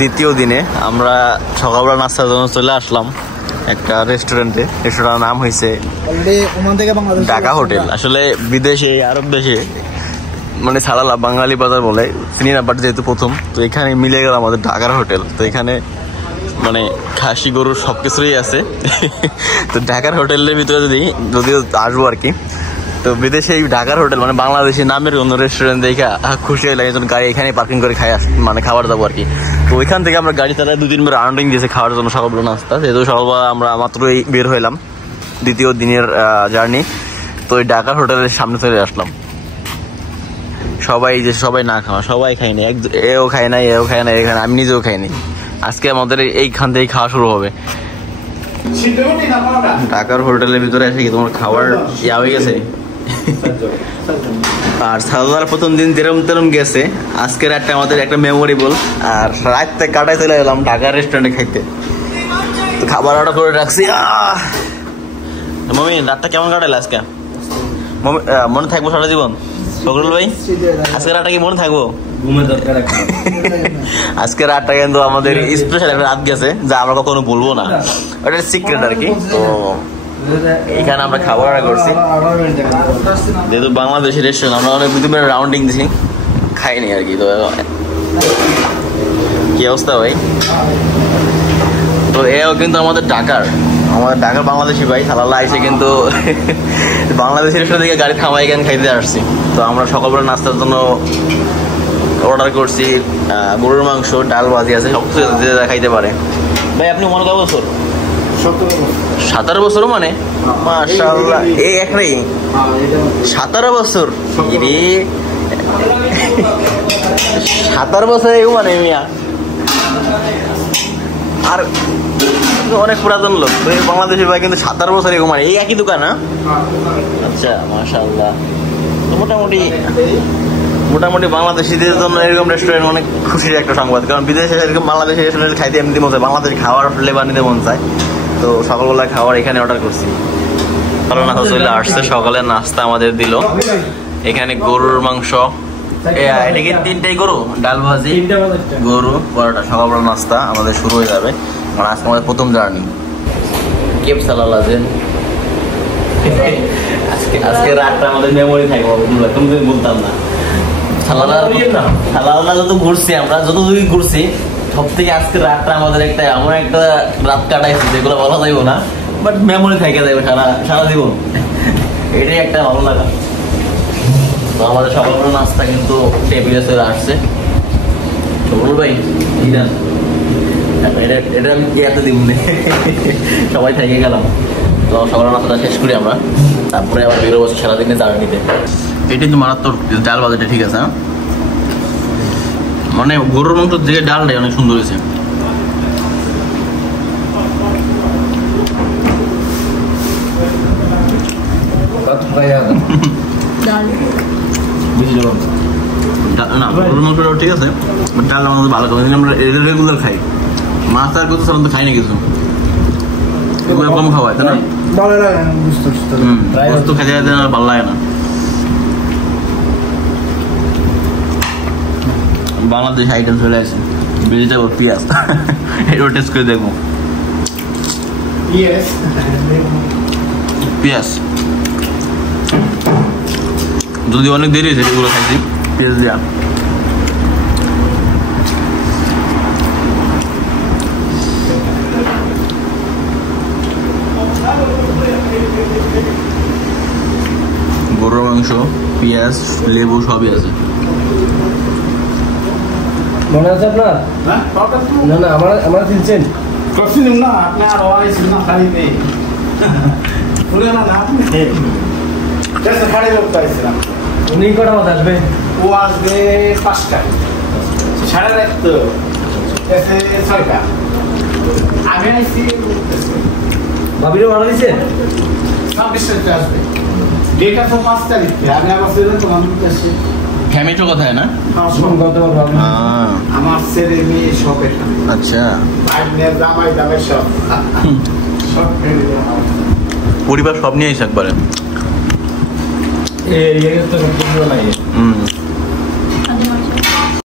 দ্বিতীয় দিনে আমরা সকালবেলা নাস্তার জন্য চলে আসলাম একটা রেস্টুরেন্টে। রেস্টুরেন্টের নাম হয়েছে ঢাকা হোটেল। আসলে বিদেশে আরব দেশে মানে ছাড়ালা বাঙালি বাজার বলে চিনি না, বাট যেহেতু প্রথম তো এখানে মিলে গেল আমাদের ঢাকার হোটেল। তো এখানে মানে খাসি গরুর সব কিছুই আছে। তো ঢাকার হোটেলের ভিতরে যদিও আসবো আর কি। তো বিদেশে এই ঢাকার হোটেল মানে বাংলাদেশি নামের অন্য রেস্টুরেন্ট দেখে খুশি হয়ে লাগে, গাড়ি এখানে পার্কিং করে মানে খাবার দাবো আর কি। তো ওইখান থেকে আমরা গাড়ি চালায় 2-3 বার রাউন্ডিং দিয়েছে খাওয়ার জন্য সকালবেলা নাস্তা। যেহেতু সকালবেলা আমরা মাত্রই বের হইলাম দ্বিতীয় দিনের জার্নি, তো ওই ঢাকার হোটেলের সামনে চলে আসলাম। সবাই না খাওয়া, সবাই খায়নি, এও খায় নাই, এও খায় নাই, এখানে আমি নিজেও খাইনি। আজকে আমাদের এইখান থেকে খাওয়া শুরু হবে। ঢাকার হোটেলের ভিতরে এসে কি তোমার খাবার ইয়া হয়ে গেছে? আর সালদার প্রথম দিন যেরম তেরম গেছে, আজকের রাতটা আমাদের একটা মেমোরেবল। আর রাতটা কাটাই চলে গেলাম ঢাকার রেস্টুরেন্টে খাইতে। তো খাবার অর্ডার করে রাখছি। মমি রাতটা কেমন কাটাইলে আজকে? মনে থাকবো সারা জীবন? ফখরুল ভাই আজকে রাতটা কি মনে থাকবো? আজকে রাতটা কিন্তু আমাদের স্পেশাল একটা রাত গেছে, যা আমরা কখনো ভুলবো না। ওটা সিক্রেট আর কি। তো এখানে আমরা খাবার অর্ডার করছি, যেহেতু বাংলাদেশি রেস্টুরেন্ট আমরা অনেক দুদিনের রাউন্ডিং দিছি, খাইনি আর কি। তো কি অবস্থা ভাই? তো এও কিন্তু আমাদের ঢাকার বাংলাদেশি ভাই সালাল্লাহ এসে কিন্তু বাংলাদেশি রেস্টুরেন্ট থেকে গাড়ি থামাই এখানে খাইতে আসছি। তো আমরা সকালবেলা নাস্তার জন্য অর্ডার করছি গরুর মাংস, ডাল ভাজি আছে, সব কিছু খাইতে পারে। ভাই আপনি মনে কত বছর? 17 বছর মানে মাশাআল্লাহ, এই একটাই 17 বছর। 17 বছর মানে মিয়া আর অনেক পুরাতন লোক। তো এই বাংলাদেশের ভাই কিন্তু 17 বছর এরকম মানে এই একই দোকান। আচ্ছা মাশাআল্লাহ। তো মোটামুটি বাংলাদেশিদের জন্য এরকম রেস্টুরেন্ট অনেক খুশির একটা সংবাদ, কারণ বিদেশে এরকম বাংলাদেশি রেস্টুরেন্ট খাইতে এমনি মন চায়, বাংলাদেশ খাওয়ার ফ্লেভার নিতে মন চায়। তো সকালবেলা খাবার এখানে অর্ডার করছি। সকালে নাস্তা চলে আসছে, সকালে নাস্তা আমাদের দিল এখানে গরুর মাংস, এটা কি 3টাই গরু, ডাল ভাজি, গরু পরোটা। সকালবেলা নাস্তা আমাদের শুরু হয়ে যাবে, মানে আজকে আমাদের প্রথম জার্নি। কেপ সালালাজেন আজকে রাতটা আমাদের মেমোরি থাকবে, তুমি বলতাম না। সালালা যত ঘুরছি আমরা, যতদূরই ঘুরছি সব থেকে আজকে রাতটা আমাদের একটা এমন একটা রাত কাটাইছি যেগুলো বলা যাইব না, বাট মেমোরি থেকে যাবে সারা জীবন। এটাই একটা ভালো লাগা। তো আমাদের সকালবেলা নাস্তা কিন্তু টেবিলে চলে আসছে। বলুন ভাই এটা আমি কি এত দিব সবাই থেকে গেলাম। তো সকালের নাস্তাটা শেষ করি আমরা, তারপরে আবার বেরোবো সারাদিনে জার্নিতে। এটাই তো মারাত্মক ডাল বাজারটা, ঠিক আছে? মানে গরুর মাংস যে ডালটাই অনেক সুন্দর হয়েছে। না গরুর মাংসটাও ঠিক আছে, ডাল আমাদের ভালো করে আমরা রেগুলার খাই। মাছ আর কিছু সাধারণত খাই না, কিছু কম খাওয়া হয় তাই না? বস্তু খেতে খেতে ভালো লাগে না। বাংলাদেশ আইটেম চলে আসে, ভেজিটেবল পেঁয়াজ, এটাও টেস্ট করে দেখবো। পেঁয়াজ যদি অনেক দেরি হয়েছে এগুলো খাইছি পেঁয়াজ দেওয়া। গরুর মাংস, পেঁয়াজ, লেবু সবই আছে। মনে আছে আপনার? না না আমরা চিনছেন না, আপনি আর ওয়াইছেন না খাইতে পুরো না আপনি জাস্ট খাড়ি লোক পাইছিলাম। উনি কটা বাজে আসবে? ও আসবে 5টায়, 8:30 তো এসে 6টা। আমি আইছি ভাবিরও ভালো দিছে 26 তারিখে আসবে। ডেটা তো 5 তারিখে, আমি আবার ফেরত তোমার কাছে। ফ্যামিলি কোথায় না? আমার ছেলে মেয়ে সব এখানে। আচ্ছা, জামাই দামে সব পরিবার সব নিয়ে একবারে।